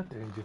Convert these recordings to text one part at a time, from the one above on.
Atende.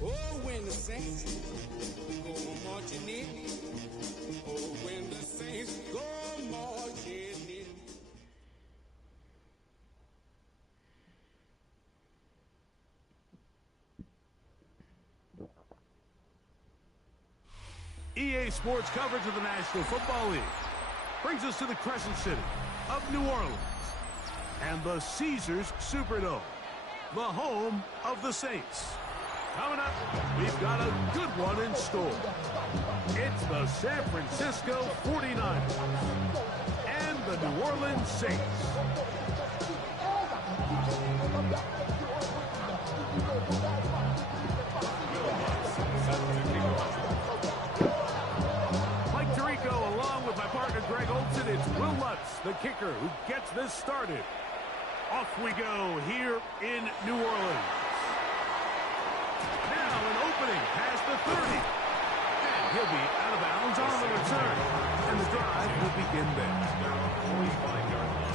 Oh, when the saints go marching in. Oh, when the saints go marching in. EA Sports coverage of the National Football League brings us to the Crescent City of New Orleans and the Caesars Superdome, the home of the Saints. Coming up, we've got a good one in store. It's the San Francisco 49ers and the New Orleans Saints. Mike Tirico along with my partner Greg Olson. It's Will Lutz, the kicker, who gets this started. Off we go here in New Orleans. Now an opening past the 30. And he'll be out of bounds on the return. And the drive will begin there. They're on 45-yard line.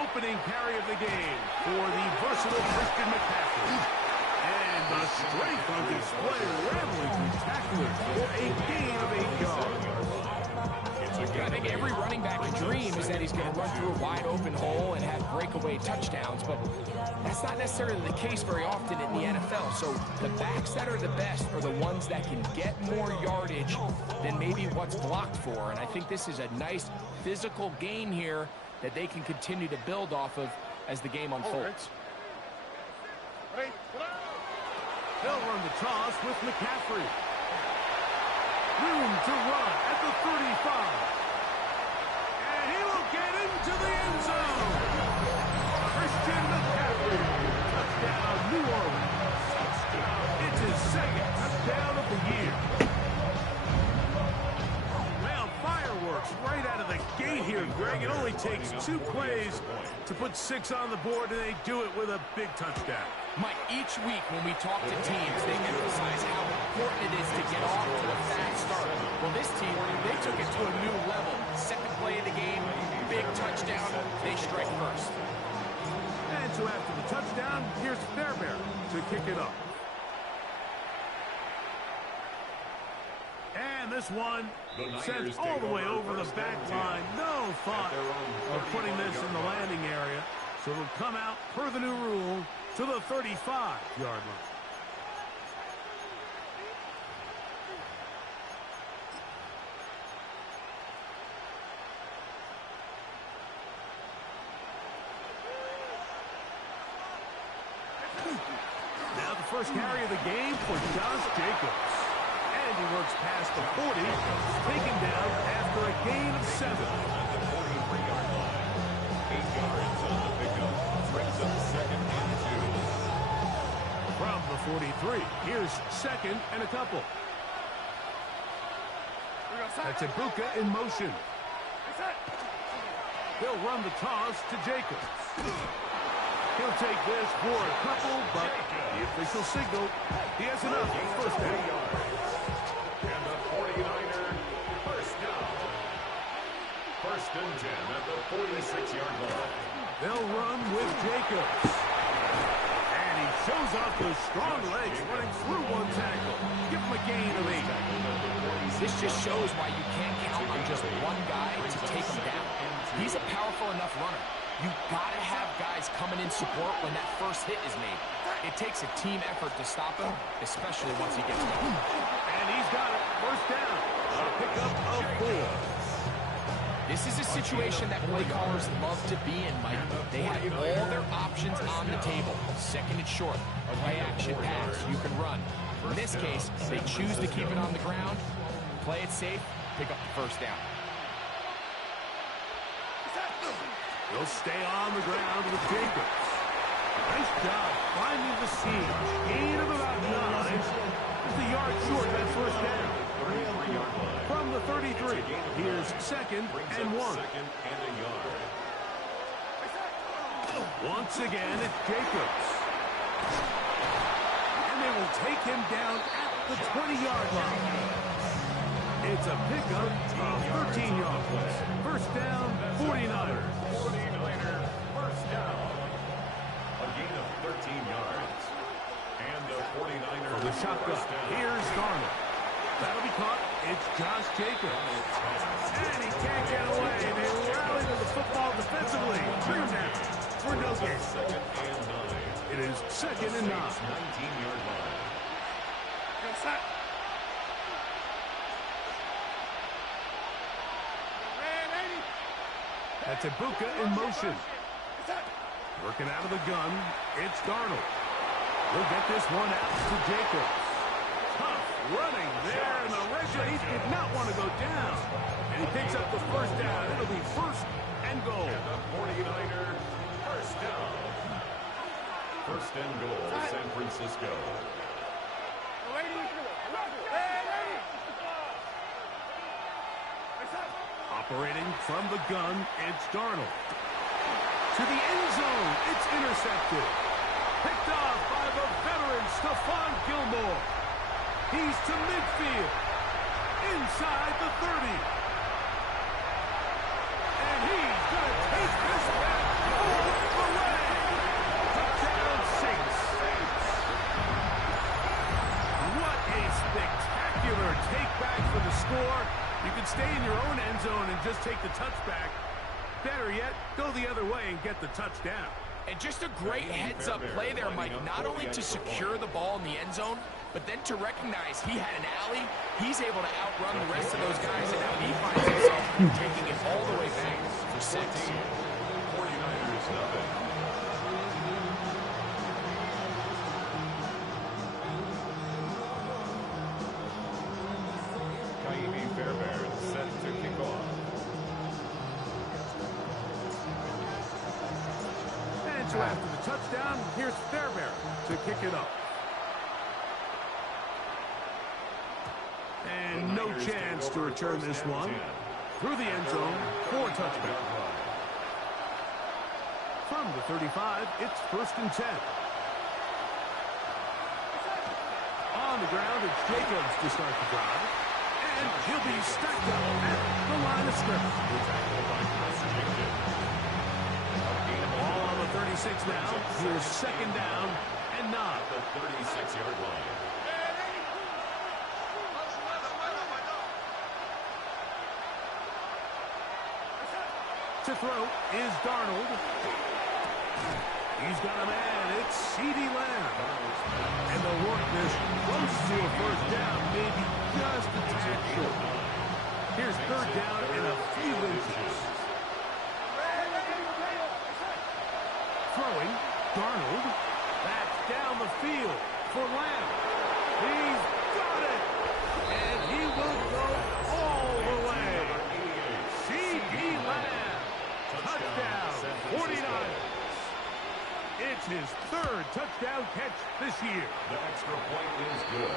Opening carry of the game for the versatile Christian McCaffrey. And the strength on display, rambling through tacklers for a gain of 8 yards. I think every running back's dream is that he's going to run through a wide open hole and have breakaway touchdowns, but that's not necessarily the case very often in the NFL. So the backs that are the best are the ones that can get more yardage than maybe what's blocked for. And I think this is a nice physical game here that they can continue to build off of as the game unfolds. They'll run the toss with McCaffrey. Room to run at the 35. And he will get into the end zone. Christian McCaffrey. Touchdown, New Orleans. It's his second touchdown of the year. Well, fireworks right out of the gate here, Greg. It only takes 2 plays to put 6 on the board, and they do it with a big touchdown. Mike, each week when we talk to teams, they emphasize how important it is to get off to a fast start. Well, this team, they took it to a new level. Second play of the game, big touchdown, they strike first. And so after the touchdown, here's Fairbairn to kick it off. And this one sent all the way over the back line. No thought of putting this in the landing area. So it'll come out, per the new rule, to the 35-yard line. Now the first carry of the game for Josh Jacobs. And he works past the 40, taken down after a gain of 7. At the 43-yard line, 8 yards on the pickup. Brings up second and 2. From the 43, here's second and a couple. That's Ibuka in motion. He'll run the toss to Jacobs. He'll take this for a couple, but the official signal, he has enough. First down. And the 49er, first down. First and 10 at the 46-yard line. They'll run with Jacobs. And he shows off those strong legs running through one tackle. Give him a gain of 8. This just shows why you can't count on just one guy to take him down. He's a powerful enough runner. You've got to have guys coming in support when that first hit is made. It takes a team effort to stop him, especially once he gets going. And he's got it. First down. A pickup of 4. This is a situation that play callers love to be in, Mike. They have all their options on the table. Second and short, a play-action pass, you can run. In this case, they choose to keep it on the ground, play it safe, pick up the first down. He'll stay on the ground with Jacobs. Nice job finding the seam. Gain of about 9. Just a yard short of that first down. From the 33, here's second and 1. Once again, it's Jacobs. And they will take him down at the 20-yard line. It's a pickup of 13 yards. First down, 49ers. 49er, first down. A gain of 13 yards. And the 49ers. From the shotgun, here's Darnold. That'll be caught. It's Josh Jacobs. And he can't get away. They rally to the football defensively. Clear now for no gain. Second and 9. It is second and 9. 19-yard line. That's Ibuka in motion. Working out of the gun, it's Darnold. We'll get this one out to Jacobs. Tough running there, and the Reggie did not want to go down. And he picks up the first down. It'll be first and goal. And the 49er, first down. First and goal, San Francisco. Operating from the gun, it's Darnold. To the end zone, it's intercepted. Picked off by the veteran Stephon Gilmore. He's to midfield. Inside the 30. And he's going to take this back all the way. Touchdown Saints. What a spectacular take back for the score. You can stay in your own end zone and just take the touchback. Better yet, go the other way and get the touchdown. And just a great heads-up play there, Mike, not only to secure the ball in the end zone, but then to recognize he had an alley. He's able to outrun the rest of those guys, and now he finds himself taking it all the way back for 6. Bears set to kick off. And so after the touchdown, here's Fairbairn to kick it up. And no chance to return this one. Through the end zone for a touchdown. From the 35, it's 1st and 10. On the ground, it's Jacobs to start the drive. And he'll be stacked up at the line of scrimmage. Ball on the 36 now. Here's 2nd down and 9. The 36-yard line. To throw is Darnold. He's got a man. It's CeeDee Lamb. And they'll work this close to a 1st down, maybe just a tad short. Here's 3rd down and a few inches. Throwing, Darnold. That's down the field for Lamb. He's got it. And he will go all the way. CeeDee Lamb. Touchdown, 49ers. It's his 3rd touchdown catch this year. The extra point is good.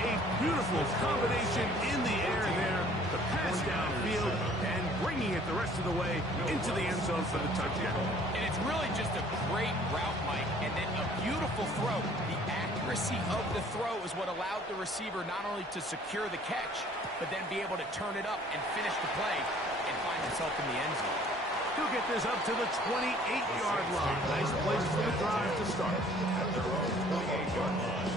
A beautiful combination in the air there. The pass downfield and bringing it the rest of the way into the end zone for the touchdown. And it's really just a great route, Mike, and then a beautiful throw. The accuracy of the throw is what allowed the receiver not only to secure the catch, but then be able to turn it up and finish the play and find himself in the end zone. He'll get this up to the 28-yard line. Nice place for the drive to start. At their own 28-yard line.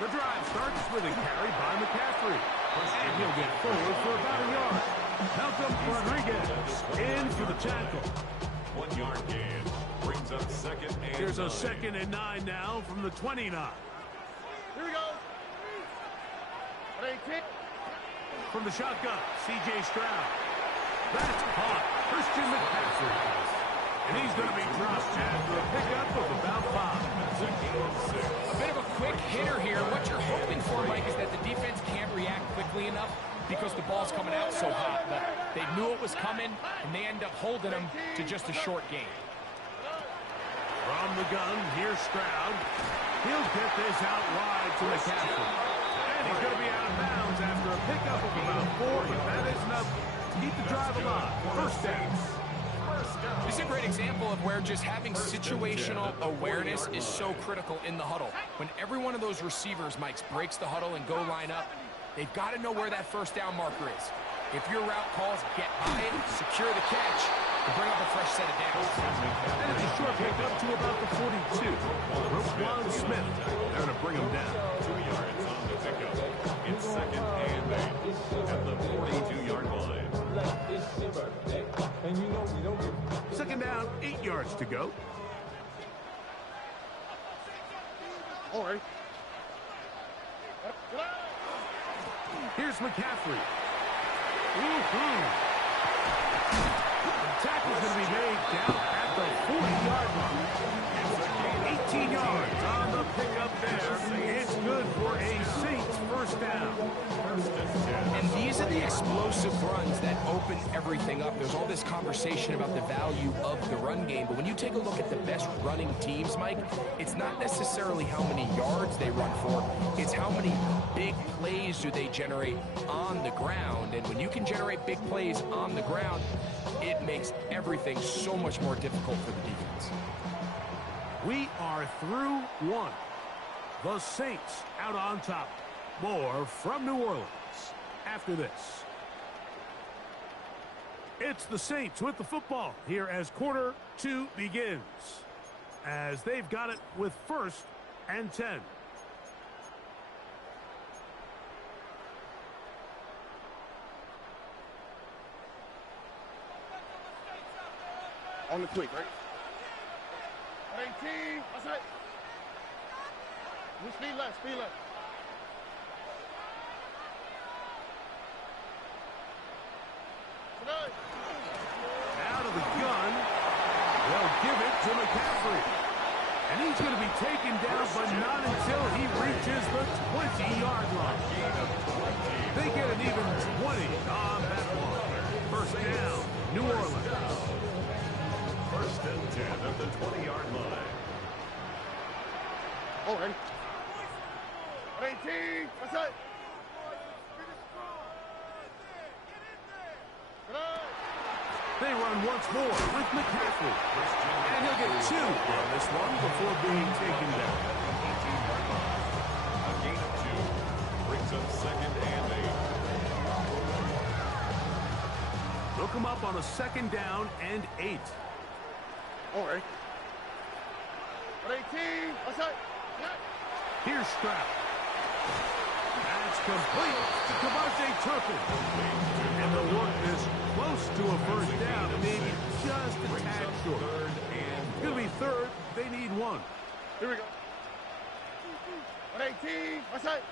The drive starts with a carry by McCaffrey. And he'll get forward for about a yard. Malcolm Rodriguez in for the tackle. 1-yard gain. Brings up 2nd and Here's a 9. 2nd and 9 now from the 29. Here we go. From the shotgun, C.J. Stroud. That's caught. Christian McCaffrey. And he's going to be dropped after a pickup of about 5. A bit of a quick hitter here. What you're hoping for, Mike, is that the defense can't react quickly enough because the ball's coming out so hot. But they knew it was coming, and they end up holding him to just a short gain. From the gun, here's Stroud. He'll get this out wide to McCaffrey. And he's going to be out of bounds after a pickup of about 4, but that is enough to keep the drive alive. 1st down. This is a great example of where just having situational awareness is so critical in the huddle. When every one of those receivers, Mike, breaks the huddle and go line up, they've got to know where that 1st down marker is. If your route calls, get by it, secure the catch, and bring up a fresh set of downs. And it's a short pick up to about the 42. Roquan Smith there to bring him down. 2 yards on the pickup. It's 2nd and 8 at the 42-yard line. 2nd down, 8 yards to go. All right. Here's McCaffrey. The tackle's going to be made down at the 40-yard line. 18 yards on the pickup there. It's good for a Saints 1st down. And these are the explosive runs that open everything up. There's all this conversation about the value of the run game, but when you take a look at the best running teams, Mike, it's not necessarily how many yards they run for, it's how many big plays do they generate on the ground. And when you can generate big plays on the ground, it makes everything so much more difficult for the defense. We are through 1. The Saints out on top. More from New Orleans after this. It's the Saints with the football here as quarter 2 begins. As they've got it with 1st and 10. On the quick, right? 18. That's it. Speed left, speed left. to McCaffrey. And he's going to be taken down, but not until he reaches the 20-yard line. They get an even 20 on that one. First down, New Orleans. First and 10 at the 20-yard line. All right. 18. What's that? They run once more with McCaffrey. And he'll get 2 on this one before being taken down. A gain of 2 brings up second and 8. They'll come up on a second down and 8. All right. 18. What's that? Here's Stroud. That's complete to Kavontae Turpin. And the work is close to a first down, maybe just a tad short. It's going to be third. They need 1. Here we go. 18. What's that?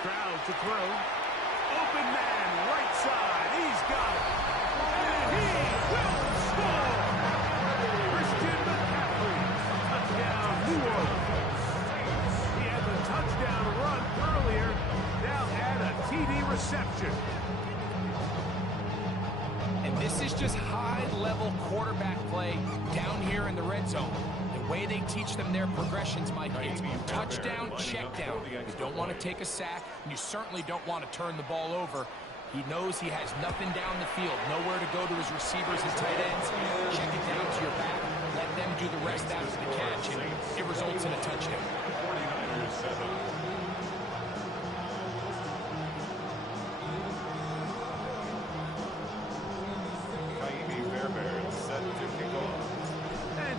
Stroud to throw. Open man, right side. He's got it. And he will score. Christian McCaffrey. Touchdown, New Orleans. He had the touchdown run earlier. Now add a TD reception. And this is just high-level quarterback play down here in the red zone. The way they teach them their progressions, Mike, it's touchdown, check down. You don't want to take a sack, and you certainly don't want to turn the ball over. He knows he has nothing down the field, nowhere to go to his receivers and tight ends. Check it down to your back. Let them do the rest after the catch, and it results in a touchdown. 49ers 7.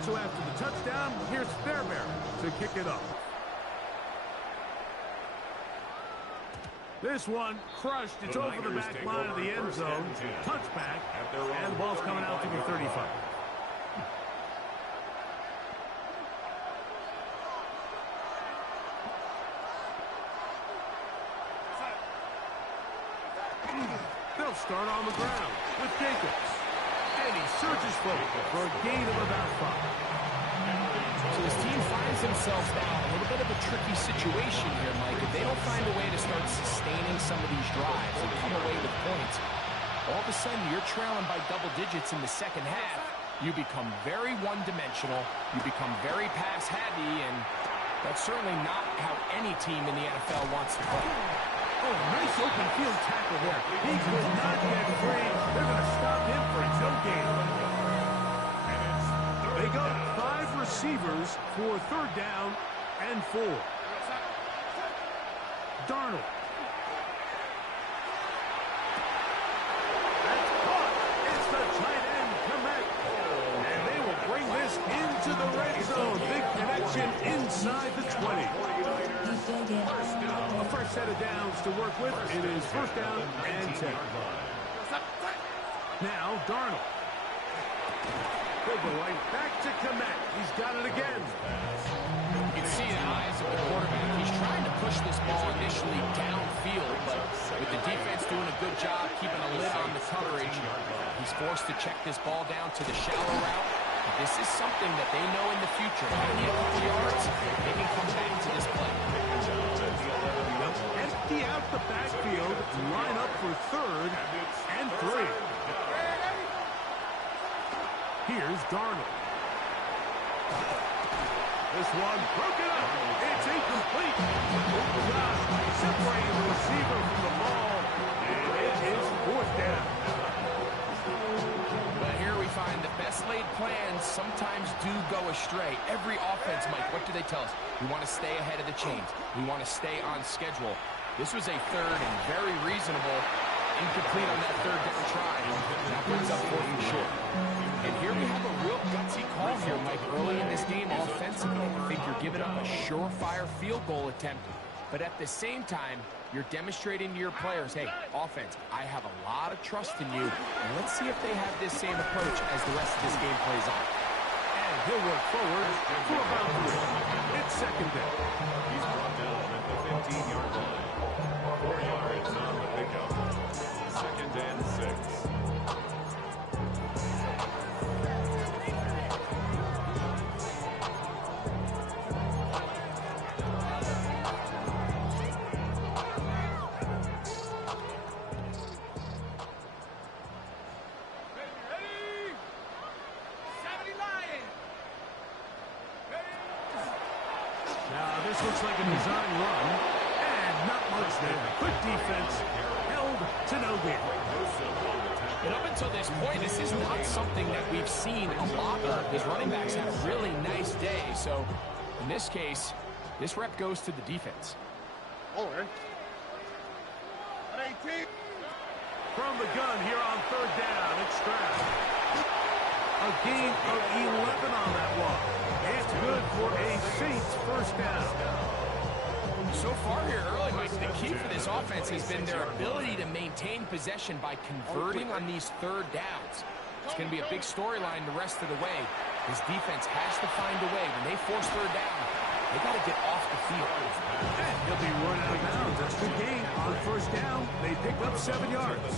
So after the touchdown, here's Fairbairn to kick it off. This one crushed. It's over the back line of the end zone. Touchback. And the ball's coming out to the 35. They'll start on the ground with Jacobs. And he surges forward for a gain of about 5. So this team finds themselves now in a little bit of a tricky situation here, Mike. If they don't find a way to start sustaining some of these drives and come away with points, all of a sudden you're trailing by double digits in the second half. You become very one-dimensional. You become very pass-heavy, and that's certainly not how any team in the NFL wants to play. Oh, nice open field tackle there. He could not get free. They're going to stop him for no gain. They go 5 receivers for third down and 4. Darnold. That's caught. It's the tight end, Komet. And they will bring this into the red zone. Big connection inside the 20. A fresh set of downs to work with. It is first down and 10. Now, Darnold. Over right back to Komet. He's got it again. You can see in the eyes of the quarterback. He's trying to push this ball initially downfield, but with the defense doing a good job keeping a lid on the coverage, he's forced to check this ball down to the shallow route. This is something that they know in the future. If they need a couple yards, they can come back to this play. Empty out the backfield, line up for third and 3. Here's Darnold. This one broken up. It's incomplete. Just separating the receiver from the ball, and it is fourth down. But here we find the best laid plans sometimes do go astray. Every offense, Mike, what do they tell us? We want to stay ahead of the chains. We want to stay on schedule. This was a third and very reasonable incomplete on that third down try. That brings up 4th and short. And here we have a real gutsy call here, Mike, early in this game offensively. I think you're giving up a surefire field goal attempt. But at the same time, you're demonstrating to your players, hey, offense, I have a lot of trust in you. And let's see if they have this same approach as the rest of this game plays out. And he'll work forward for about 3. It's second down. He's brought down at the 15-yard line. 4 yards on the pickup. Second and 6. Looks like a design run, and not much there. Good defense, held to no gain. And up until this point, this is not something that we've seen a lot of. His running backs had a really nice day. So in this case, this rep goes to the defense. Over. 18. From the gun here on third down, it's Stroud. A gain of 11 on that one. It's good for a Saints first down. So far here early, Mike, the key for this offense has been their ability to maintain possession by converting on these third downs. It's going to be a big storyline the rest of the way. This defense has to find a way. When they force third down, they got to get off the field. And he'll be run out of bounds. That's a good gain on first down. They pick up 7 yards.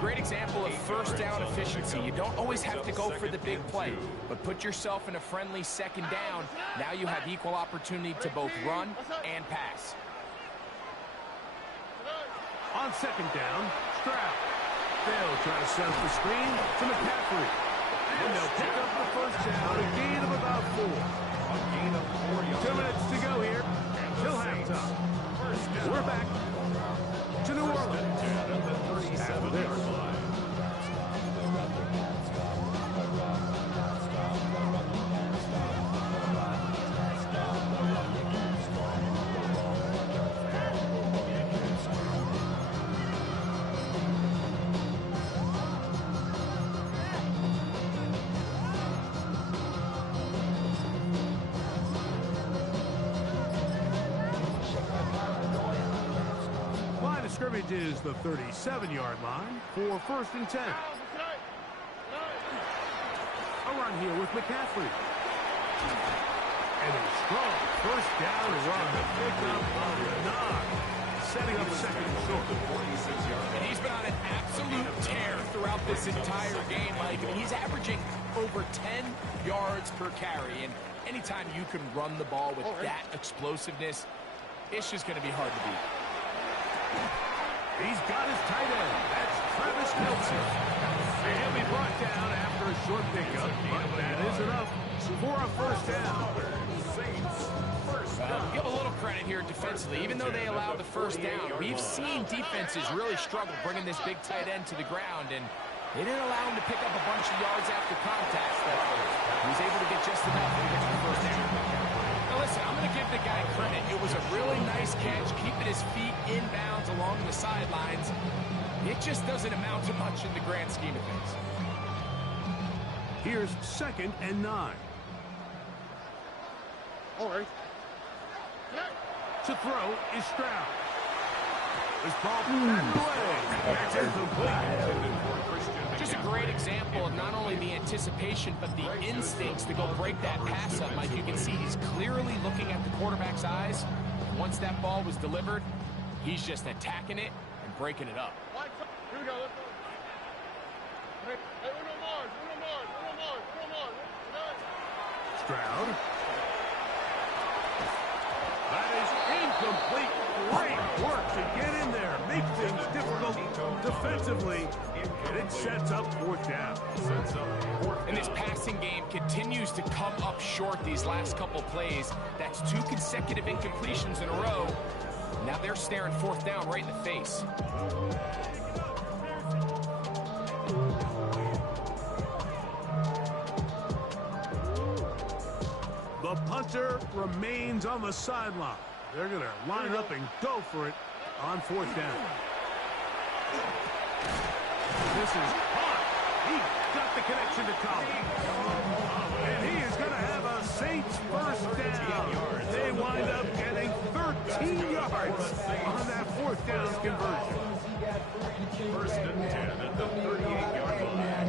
Great example of first down efficiency. You don't always have to go for the big play, but put yourself in a friendly second down. Now you have equal opportunity to both run and pass. On second down, Stroud. They'll try to set up the screen to McCaffrey. And they'll pick up the first down, a gain of about 4. A gain of 4 yards. 2 minutes to go here till halftime. We're back to New Orleans after this. Scrimmage is the 37-yard line for first and 10. A run here with McCaffrey. And a strong first down run to pick up on the 9. Setting up second and short. And he's been on an absolute tear throughout this entire game, Mike. I mean, he's averaging over 10 yards per carry. And anytime you can run the ball with that explosiveness, it's just going to be hard to beat. He's got his tight end. That's Travis Kelce. And he'll be brought down after a short pickup, but that is enough for a first down. Give a little credit here defensively. Even though they allowed the first down, we've seen defenses really struggle bringing this big tight end to the ground, and they didn't allow him to pick up a bunch of yards after contact. He was able to get just enough to get the first down. Now listen, I'm going to give the guy credit. It was a really nice catch, keeping his feet inbounds along the sidelines. It just doesn't amount to much in the grand scheme of things. Here's second and 9. All right. To throw is Stroud. This ball batted away. That's incomplete. Just a great example of not only the anticipation, but the instincts to go break that pass up. Like you can see, he's clearly looking at the quarterback's eyes. Once that ball was delivered, he's just attacking it and breaking it up. Here we go. Let's go. Hey, Uno Mars. Stroud. That is incomplete. Great work to get in there. Make things difficult defensively. And it sets up fourth down. And this passing game continues to come up short these last couple plays. That's 2 consecutive incompletions in a row. Now they're staring fourth down right in the face. The punter remains on the sideline. They're going to line up and go for it on fourth down. This is hot. He got the connection to Collins. And he is going to have a Saints first down. They wind up getting 13 yards on that fourth down conversion. First and 10 at the 38-yard line.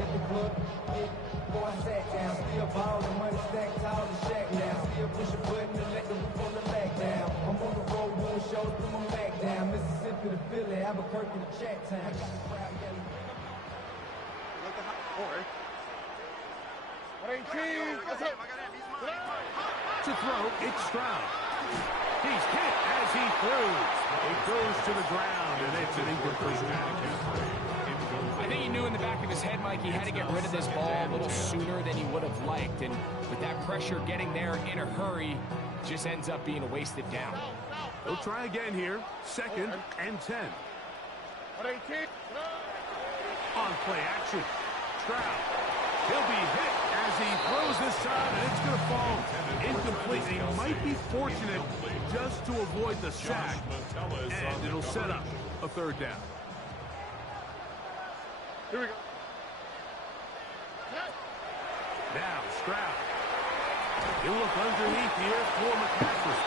To throw, it's Stroud. He's hit as he throws. It goes to the ground, and it's an incompletion. I think he knew in the back of his head, Mike, he had to get rid of this ball a little sooner than he would have liked. And with that pressure getting there in a hurry, just ends up being a wasted down. They'll try again here. 2nd and 10. On play action. Stroud. He'll be hit as he throws this side, and it's going to fall incomplete. He might be fortunate just to avoid the sack, and it'll set up a 3rd down. Here we go. Now, Stroud. He'll look underneath here for McCaffrey.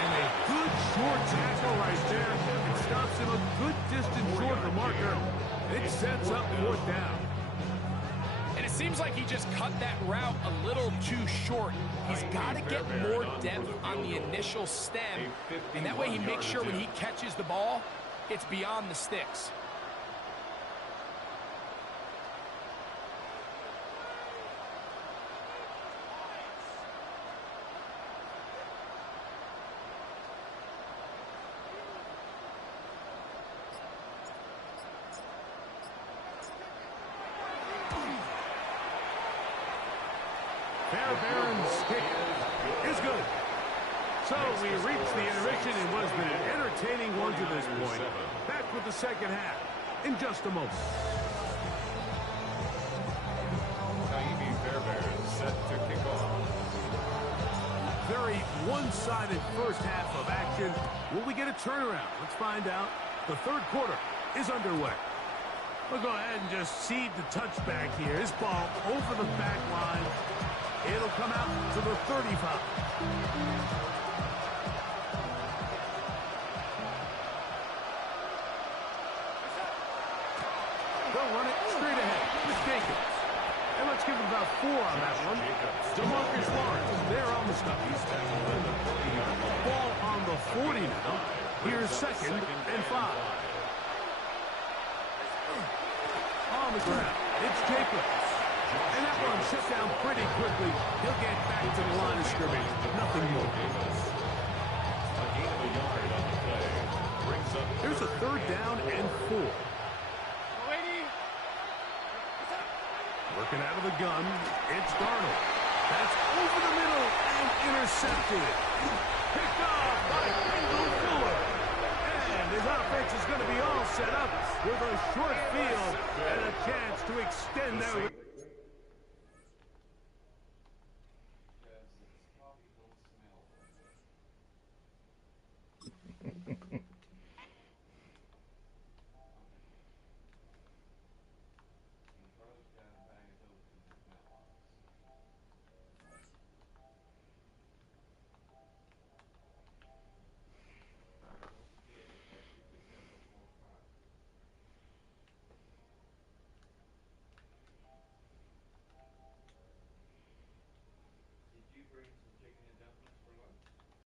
And a good short tackle right there. It stops him a good distance short of the marker. It sets up 4th down. And it seems like he just cut that route a little too short. He's got to get more depth on the initial stem, and that way he makes sure when he catches the ball, it's beyond the sticks. Fairbairn's kick is good. So we reach the intermission in what has been an entertaining one to this point. Back with the 2nd half in just a moment. Fairbairn set to kick off. Very one-sided first half of action. Will we get a turnaround? Let's find out. The 3rd quarter is underway. We'll go ahead and just seed the touchback here. This ball over the back line. It'll come out to the 35. They'll run it straight ahead with Jacobs. And let's give him about 4 on that one. DeMarcus Lawrence is there on the stuff. Ball on the 40 now. Here's 2nd and 5. On the ground, it's Jacobs. And that one shut down pretty quickly. He'll get back to the line of scrimmage. Nothing more. Here's a 3rd down and 4. Working out of the gun, it's Darnold. That's over the middle and intercepted. Picked off by Kendall Fuller. And his offense is going to be all set up with a short field and a chance to extend their